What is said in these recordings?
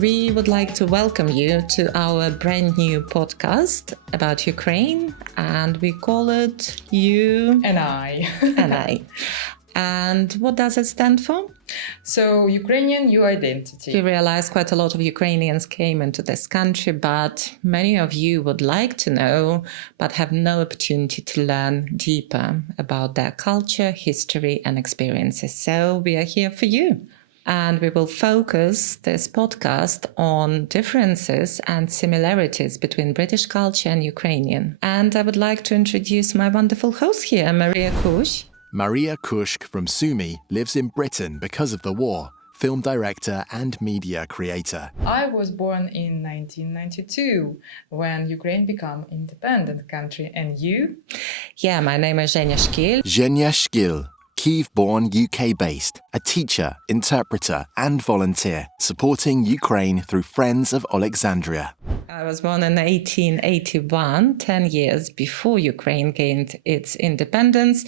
We would like to welcome you to our brand new podcast about Ukraine, and we call it UnI. UnI. And what does it stand for? So, Ukrainian New Identity. We realize quite a lot of Ukrainians came into this country, but many of you would like to know, but have no opportunity to learn deeper about their culture, history, and experiences. So we are here for you. And we will focus this podcast on differences and similarities between British culture and Ukrainian. And I would like to introduce my wonderful host here, Maria Kush. Maria Kushk from Sumy lives in Britain because of the war, film director and media creator. I was born in 1992 when Ukraine became an independent country. And you? Yeah, my name is Zhenya Shkil. Zhenya Shkil, Kyiv-born, UK-based, a teacher, interpreter and volunteer, supporting Ukraine through Friends of Alexandria. I was born in 1881, 10 years before Ukraine gained its independence.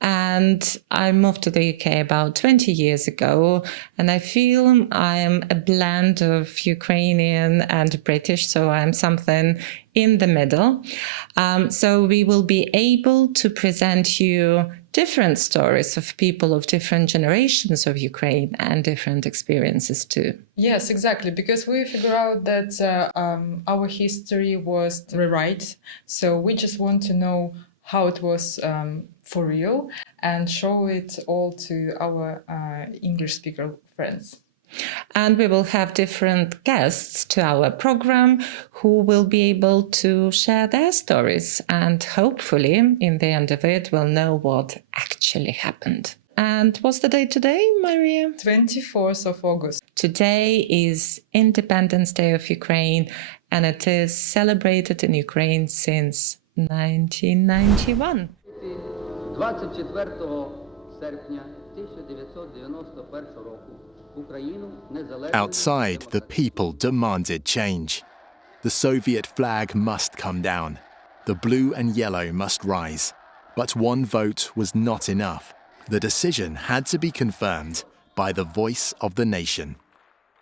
And I moved to the UK about 20 years ago. And I feel I'm a blend of Ukrainian and British, so I'm something in the middle. So we will be able to present you different stories of people of different generations of Ukraine and different experiences too. Yes, exactly, because we figure out that our history was rewrite. So we just want to know how it was for real and show it all to our English speaker friends. And we will have different guests to our program who will be able to share their stories. And hopefully, in the end of it, we'll know what actually happened. And what's the date today, Maria? 24th of August. Today is Independence Day of Ukraine, and it is celebrated in Ukraine since 1991. 24 серпня 1991 року Outside, the people demanded change. The Soviet flag must come down. The blue and yellow must rise. But one vote was not enough. The decision had to be confirmed by the voice of the nation.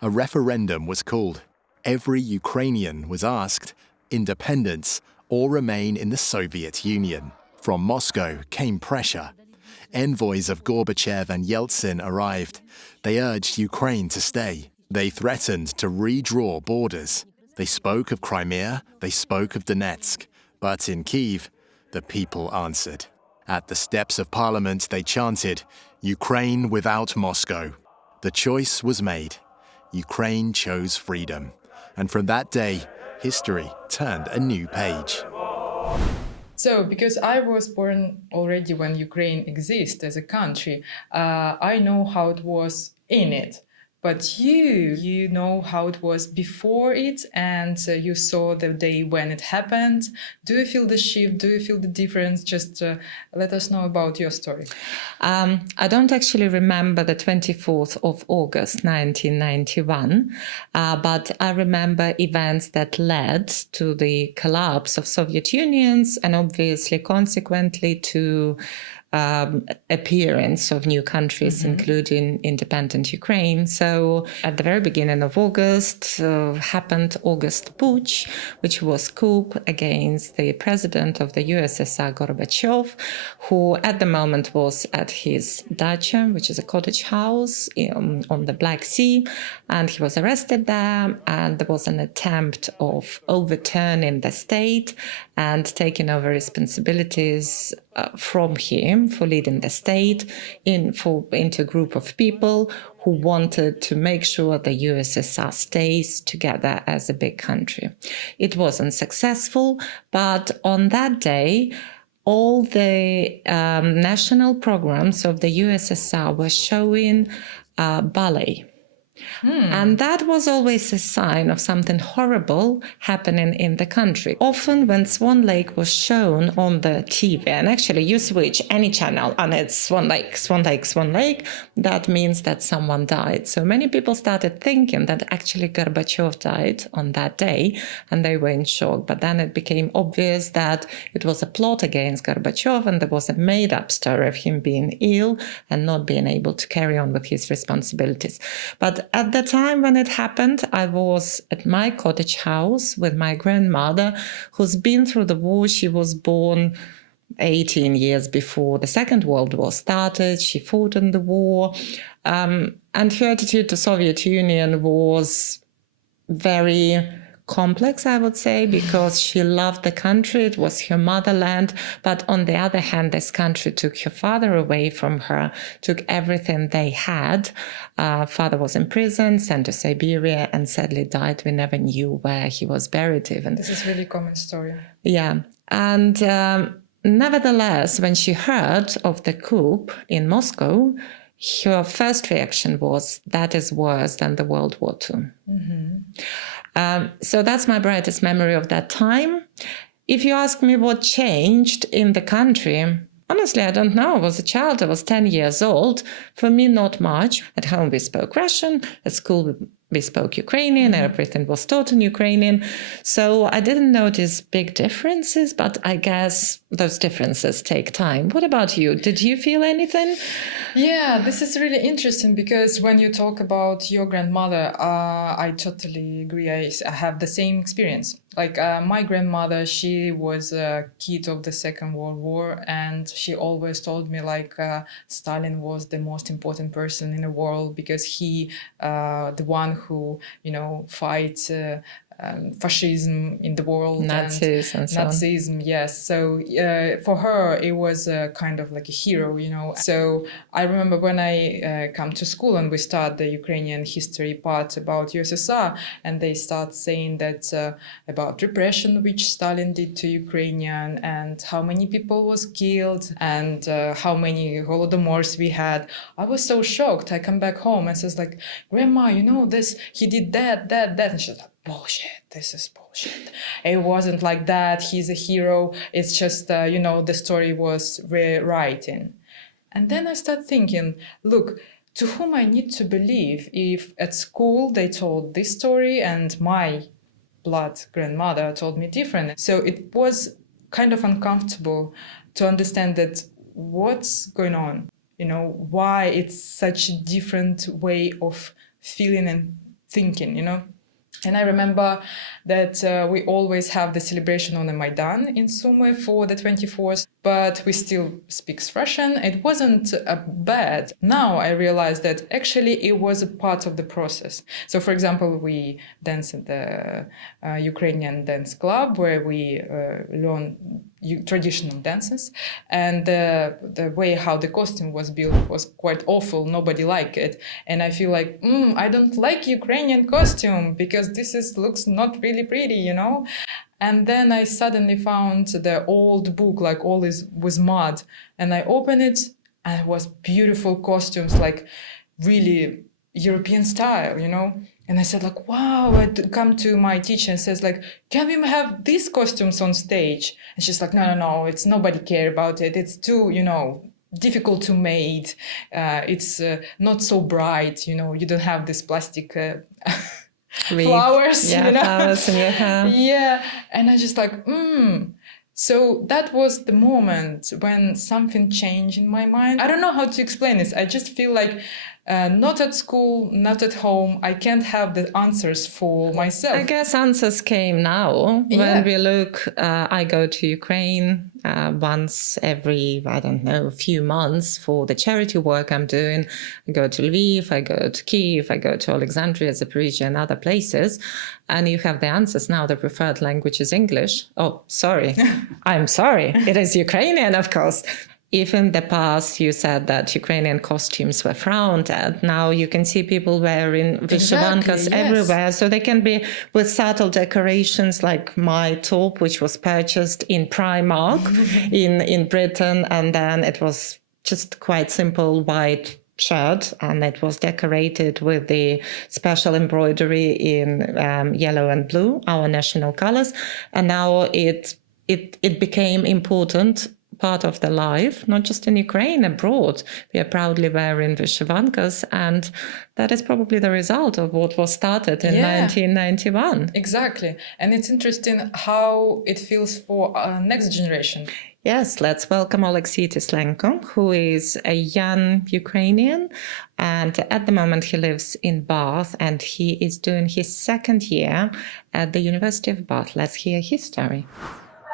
A referendum was called. Every Ukrainian was asked, independence or remain in the Soviet Union. From Moscow came pressure. Envoys of Gorbachev and Yeltsin arrived. They urged Ukraine to stay. They threatened to redraw borders. They spoke of Crimea, they spoke of Donetsk. But in Kyiv, the people answered. At the steps of parliament, they chanted, Ukraine without Moscow. The choice was made. Ukraine chose freedom. And from that day, history turned a new page. So, because I was born already when Ukraine exists as a country, I know how it was in it. But you know how it was before it, and you saw the day when it happened. Do you feel the shift? Do you feel the difference? Just let us know about your story. I don't actually remember the 24th of August 1991, but I remember events that led to the collapse of Soviet Unions and obviously consequently to appearance of new countries, including independent Ukraine. So at the very beginning of August happened August Putsch, which was coup against the president of the USSR, Gorbachev, who at the moment was at his dacha, which is a cottage house on the Black Sea, and he was arrested there, and there was an attempt of overturning the state and taking over responsibilities from him for leading the state into a group of people who wanted to make sure the USSR stays together as a big country. It wasn't successful, but on that day, all the national programs of the USSR were showing ballet. And that was always a sign of something horrible happening in the country. Often when Swan Lake was shown on the TV, and actually you switch any channel and it's Swan Lake, Swan Lake, Swan Lake, that means that someone died. So many people started thinking that actually Gorbachev died on that day, and they were in shock. But then it became obvious that it was a plot against Gorbachev, and there was a made-up story of him being ill and not being able to carry on with his responsibilities. But at the time when it happened, I was at my cottage house with my grandmother, who's been through the war. She was born 18 years before the Second World War started. She fought in the war. And her attitude to Soviet Union was very complex, I would say, because she loved the country. It was her motherland. But on the other hand, this country took her father away from her, took everything they had. Father was in prison, sent to Siberia, and sadly died. We never knew where he was buried even. This is really common story. Yeah. And nevertheless, when she heard of the coup in Moscow, her first reaction was, that is worse than the World War II. So that's my brightest memory of that time. If you ask me what changed in the country, honestly, I don't know. I was a child. I was 10 years old. For me, not much. At home, we spoke Russian. At school, we spoke Ukrainian. Everything was taught in Ukrainian. So I didn't notice big differences, but I guess those differences take time. What about you? Did you feel anything? Yeah, this is really interesting because when you talk about your grandmother, I totally agree. I have the same experience. Like my grandmother, she was a kid of the Second World War, and she always told me like Stalin was the most important person in the world because he, the one who, fights fascism in the world, Nazis and so on. Nazism, yes. So for her, it was kind of like a hero, So I remember when I come to school and we start the Ukrainian history part about USSR, and they start saying that about repression which Stalin did to Ukrainian and how many people was killed and how many Holodomors we had. I was so shocked. I come back home and says like, Grandma, this, he did that. And she's like, bullshit, this is bullshit. It wasn't like that. He's a hero. It's just, the story was rewriting. And then I start thinking, look, to whom I need to believe if at school they told this story and my blood grandmother told me different. So it was kind of uncomfortable to understand that what's going on, why it's such a different way of feeling and thinking, And I remember that we always have the celebration on the Maidan in Sumy for the 24th, but we still speak Russian. It wasn't bad. Now I realize that actually it was a part of the process. So, for example, we dance at the Ukrainian dance club where we learn traditional dances, and the way how the costume was built was quite awful. Nobody liked it, and I feel like I don't like Ukrainian costume because this looks not really pretty, And then I suddenly found the old book, like all is was mud, and I opened it, and it was beautiful costumes, like really European style, And I said like, wow, I come to my teacher and says like, can we have these costumes on stage? And she's like, no, it's nobody care about it. It's too, difficult to make. It's not so bright, you don't have this plastic flowers, flowers in your hair. Yeah. And I just like, So that was the moment when something changed in my mind. I don't know how to explain this. I just feel like not at school, not at home. I can't have the answers for myself. I guess answers came now. When we look, I go to Ukraine once every, few months for the charity work I'm doing. I go to Lviv, I go to Kyiv, I go to Alexandria, Zaporizhia, and other places. And you have the answers now. The preferred language is English. Oh, sorry. I'm sorry. It is Ukrainian, of course. If in the past you said that Ukrainian costumes were frowned at, now you can see people wearing vyshyvankas everywhere. So they can be with subtle decorations like my top, which was purchased in Primark in Britain. And then it was just quite simple white shirt, and it was decorated with the special embroidery in yellow and blue, our national colors. And now it became important part of the life, not just in Ukraine, abroad. We are proudly wearing vyshyvankas, and that is probably the result of what was started in 1991. Exactly. And it's interesting how it feels for next generation. Yes, let's welcome Alexei Tislenko, who is a young Ukrainian. And at the moment, he lives in Bath and he is doing his second year at the University of Bath. Let's hear his story.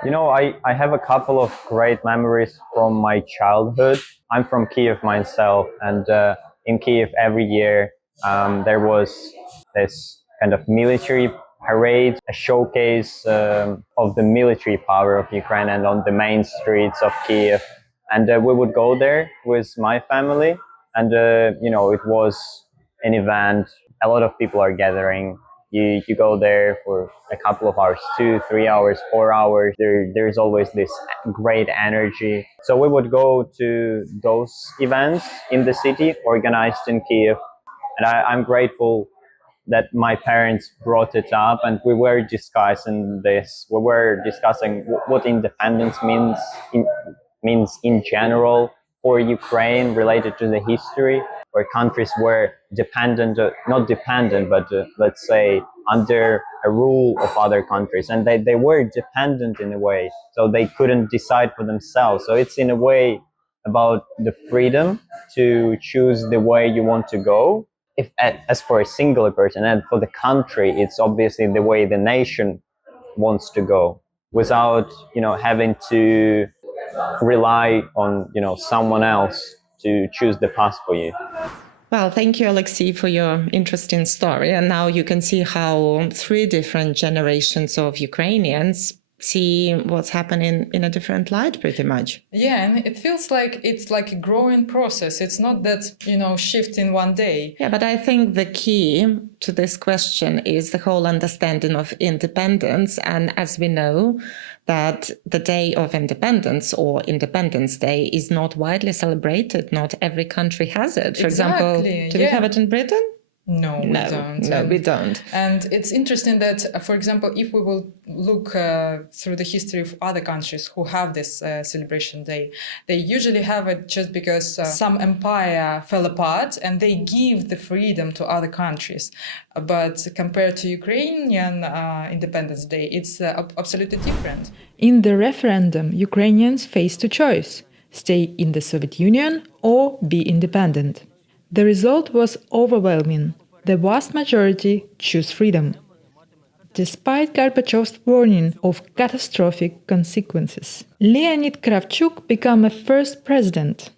You know, I have a couple of great memories from my childhood. I'm from Kiev myself, and in Kiev every year there was this kind of military parade, a showcase of the military power of Ukraine, and on the main streets of Kiev. And we would go there with my family, and it was an event. A lot of people are gathering. You go there for a couple of hours, 2-3 hours, 4 hours. There's always this great energy. So we would go to those events in the city organized in Kiev, and I'm grateful that my parents brought it up, and we were discussing this. We were discussing what independence means in general for Ukraine, related to the history, where countries were dependent, not dependent, but let's say under a rule of other countries, and they were dependent in a way, so they couldn't decide for themselves. So it's in a way about the freedom to choose the way you want to go. If as for a singular person, and for the country, it's obviously the way the nation wants to go, without having to rely on someone else to choose the path for you. Well, thank you, Alexei, for your interesting story. And now you can see how 3 different generations of Ukrainians see what's happening in a different light, pretty much. Yeah, and it feels like it's like a growing process. It's not that, shift in one day. Yeah, but I think the key to this question is the whole understanding of independence. And as we know, that the Day of Independence or Independence Day is not widely celebrated. Not every country has it. For example, do we have it in Britain? No, we don't. No, we don't. And it's interesting that, for example, if we will look through the history of other countries who have this celebration day, they usually have it just because some empire fell apart and they give the freedom to other countries. But compared to Ukrainian Independence Day, it's absolutely different. In the referendum, Ukrainians faced a choice: stay in the Soviet Union or be independent. The result was overwhelming. The vast majority chose freedom. Despite Gorbachev's warning of catastrophic consequences, Leonid Kravchuk became a first president.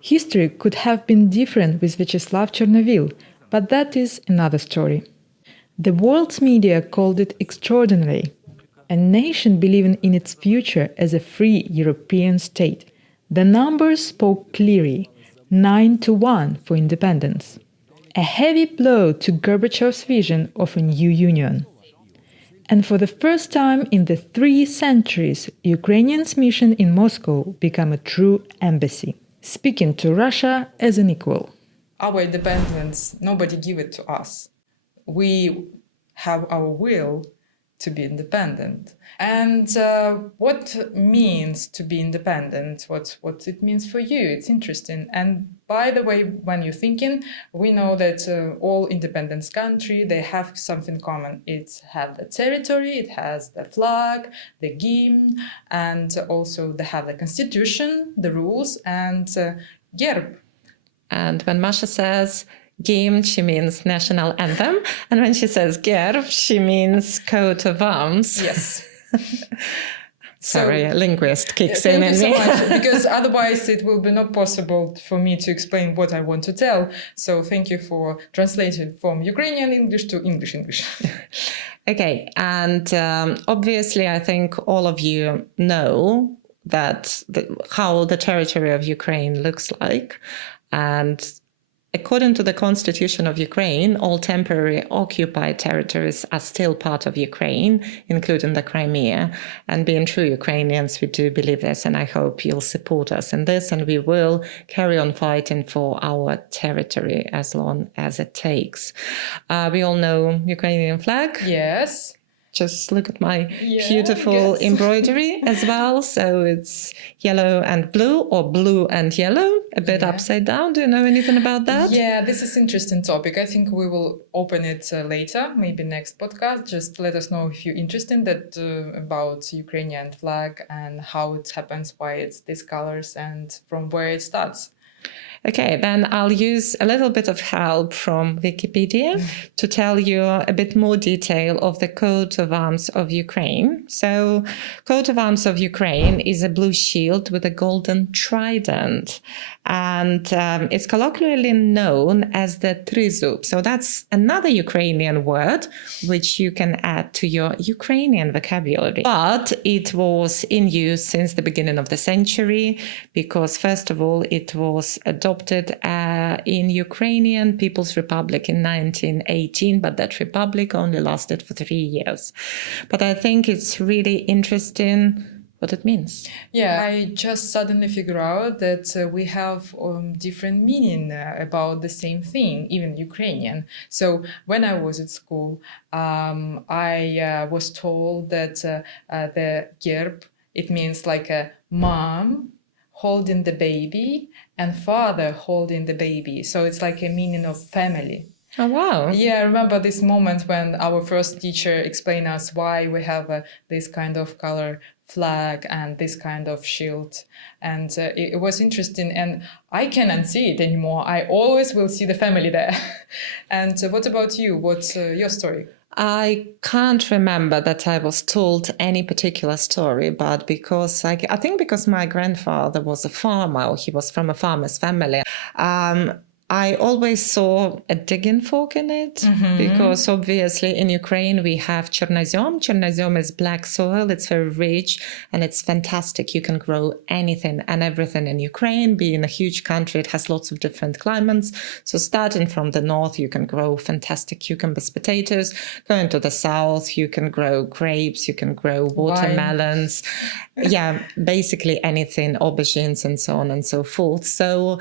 History could have been different with Vyacheslav Chernovil, but that is another story. The world's media called it extraordinary. A nation believing in its future as a free European state. The numbers spoke clearly. 9-1 for independence. A heavy blow to Gorbachev's vision of a new union. And for the first time in the 3 centuries, Ukrainians' mission in Moscow became a true embassy, speaking to Russia as an equal. Our independence, nobody give it to us. We have our will to be independent. And what means to be independent? What it means for you? It's interesting. And by the way, when you're thinking, we know that all independent countries, they have something common. It has the territory, it has the flag, the hymn, and also they have the constitution, the rules, and gerb. And when Masha says hymn, she means national anthem. And when she says gerb, she means coat of arms. Yes. Sorry, a linguist kicks in Thank you so me. much, because otherwise it will be not possible for me to explain what I want to tell. So thank you for translating from Ukrainian English to English. Okay, and obviously I think all of you know that how the territory of Ukraine looks like. And according to the Constitution of Ukraine, all temporary occupied territories are still part of Ukraine, including the Crimea. And being true Ukrainians, we do believe this, and I hope you'll support us in this, and we will carry on fighting for our territory as long as it takes. We all know Ukrainian flag. Yes. Just look at my Yeah, beautiful yes. embroidery as well. So it's yellow and blue, or blue and yellow, a bit Yeah. upside down. Do you know anything about that? Yeah, this is interesting topic. I think we will open it later, maybe next podcast. Just let us know if you're interested that about Ukrainian flag and how it happens, why it's these colors, and from where it starts. Okay, then I'll use a little bit of help from Wikipedia to tell you a bit more detail of the coat of arms of Ukraine. So, coat of arms of Ukraine is a blue shield with a golden trident, and it's colloquially known as the trizub. So that's another Ukrainian word which you can add to your Ukrainian vocabulary. But it was in use since the beginning of the century because, first of all, it was adopted in Ukrainian People's Republic in 1918, but that republic only lasted for 3 years. But I think it's really interesting what it means. Yeah, I just suddenly figure out that we have different meaning about the same thing, even Ukrainian. So when I was at school, I was told that the gerb, it means like a mom holding the baby and father holding the baby. So it's like a meaning of family. Oh, wow. Yeah, I remember this moment when our first teacher explained us why we have this kind of color flag and this kind of shield. And it was interesting, and I cannot see it anymore. I always will see the family there. And what about you? What's your story? I can't remember that I was told any particular story, but because I think because my grandfather was a farmer, he was from a farmer's family, I always saw a digging fork in it because obviously in Ukraine we have chernozem. Chernozem is black soil. It's very rich and it's fantastic. You can grow anything and everything in Ukraine. Being a huge country, it has lots of different climates. So starting from the north, you can grow fantastic cucumbers, potatoes. Going to the south, you can grow grapes, you can grow watermelons. Yeah, basically anything, aubergines and so on and so forth. So,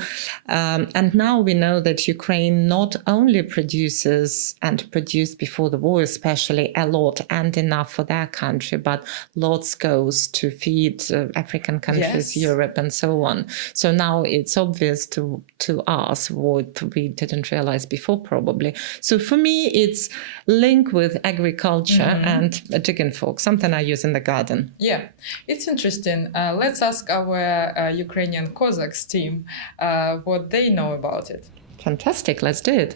and now we know that Ukraine not only produces and produced before the war, especially a lot and enough for their country, but lots goes to feed African countries, Europe and so on. So now it's obvious to us what we didn't realize before probably. So for me, it's linked with agriculture and a digging fork, something I use in the garden. Yeah, it's interesting. Let's ask our Ukrainian Cossacks team what they know about it. Fantastic, let's do it.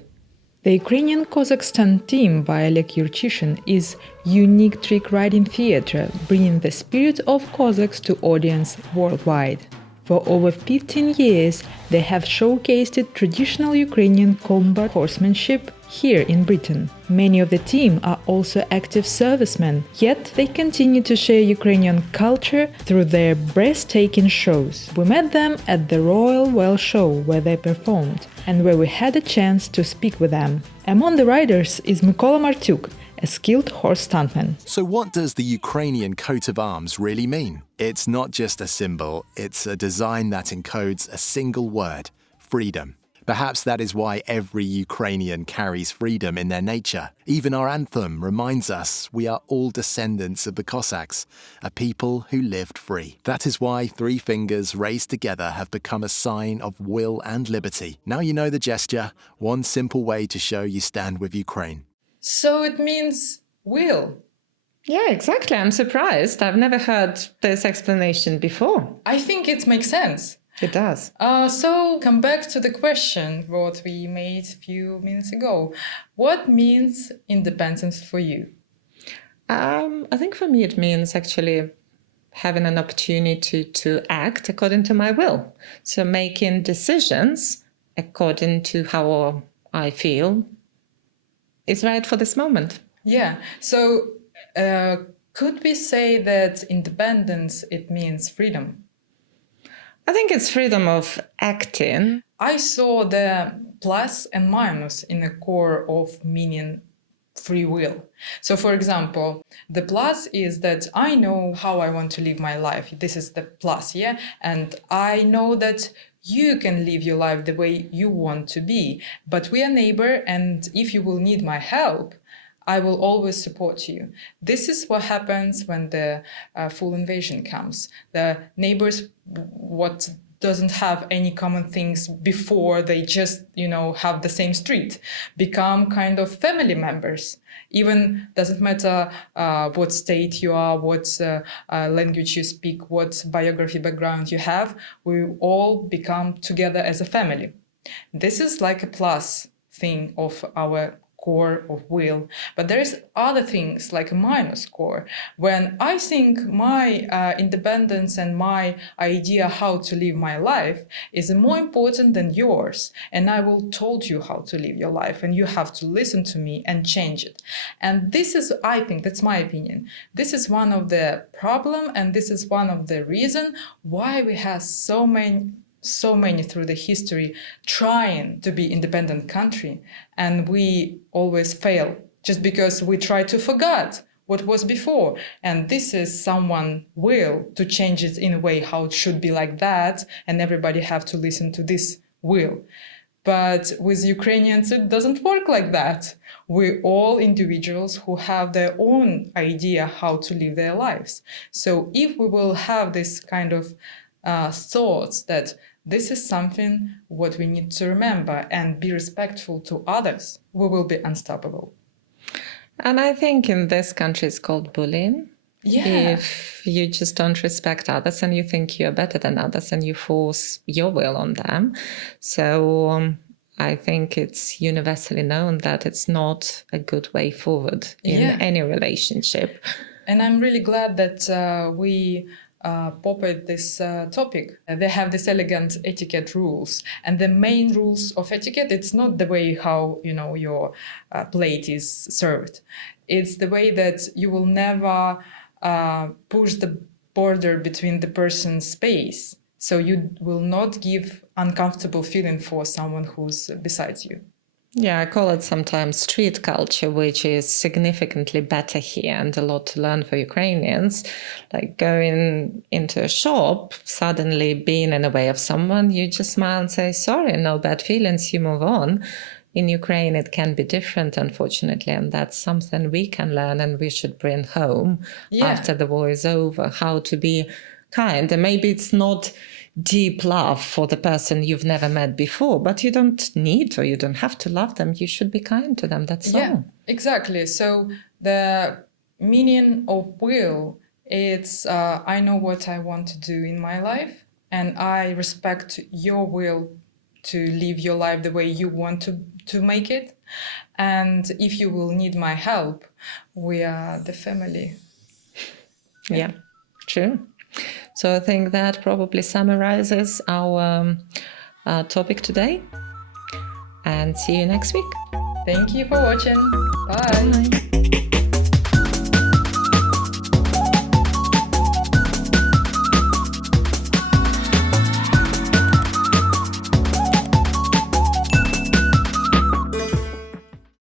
The Ukrainian Kazakhstan team by Oleg Yurchyshin is unique trick riding theater, bringing the spirit of Cossacks to audience worldwide. For over 15 years, they have showcased traditional Ukrainian combat horsemanship here in Britain. Many of the team are also active servicemen, yet they continue to share Ukrainian culture through their breathtaking shows. We met them at the Royal Well show where they performed, and where we had a chance to speak with them. Among the riders is Mykola Martyuk, a skilled horse stuntman. So what does the Ukrainian coat of arms really mean? It's not just a symbol, it's a design that encodes a single word: freedom. Perhaps that is why every Ukrainian carries freedom in their nature. Even our anthem reminds us we are all descendants of the Cossacks, a people who lived free. That is why 3 fingers raised together have become a sign of will and liberty. Now you know the gesture, one simple way to show you stand with Ukraine. So it means will. Yeah, exactly. I'm surprised. I've never heard this explanation before. I think it makes sense. It does. So come back to the question what we made a few minutes ago. What means independence for you? I think for me it means actually having an opportunity to act according to my will. So making decisions according to how I feel is right for this moment. Yeah. So could we say that independence, it means freedom? I think it's freedom of acting. I saw the plus and minus in the core of meaning free will. So, for example, the plus is that I know how I want to live my life. This is the plus, yeah? And I know that you can live your life the way you want to be. But we are neighbor, and if you will need my help, I will always support you. This is what happens when the full invasion comes. The neighbors, what doesn't have any common things before they just, have the same street, become kind of family members. Even doesn't matter what state you are, what language you speak, what biography background you have, we all become together as a family. This is like a plus thing of our core of will, but there is other things like a minus core. When I think my independence and my idea how to live my life is more important than yours, and I will told you how to live your life, and you have to listen to me and change it. And this is, I think, that's my opinion. This is one of the problem, and this is one of the reason why we have so many through the history trying to be independent country, and we always fail just because we try to forget what was before. And this is someone will to change it in a way how it should be like that, and everybody have to listen to this will. But with Ukrainians, it doesn't work like that. We're all individuals who have their own idea how to live their lives. So if we will have this kind of thoughts that this is something what we need to remember and be respectful to others, we will be unstoppable. And I think in this country it's called bullying. Yeah. If you just don't respect others and you think you're better than others and you force your will on them. So I think it's universally known that it's not a good way forward in any relationship. And I'm really glad that we popped this topic. They have this elegant etiquette rules, and the main rules of etiquette, it's not the way how your plate is served. It's the way that you will never push the border between the person's space, so you will not give uncomfortable feeling for someone who's besides you. Yeah, I call it sometimes street culture, which is significantly better here and a lot to learn for Ukrainians. Like going into a shop, suddenly being in the way of someone, you just smile and say, sorry, no bad feelings, you move on. In Ukraine, it can be different, unfortunately, and that's something we can learn and we should bring home after the war is over, how to be kind. And maybe it's not deep love for the person you've never met before, but you don't need or you don't have to love them. You should be kind to them. That's all. Exactly. So the meaning of will, it's I know what I want to do in my life, and I respect your will to live your life the way you want to make it. And if you will need my help, we are the family. Yeah, true. So I think that probably summarizes our topic today. And see you next week. Thank you for watching. Bye.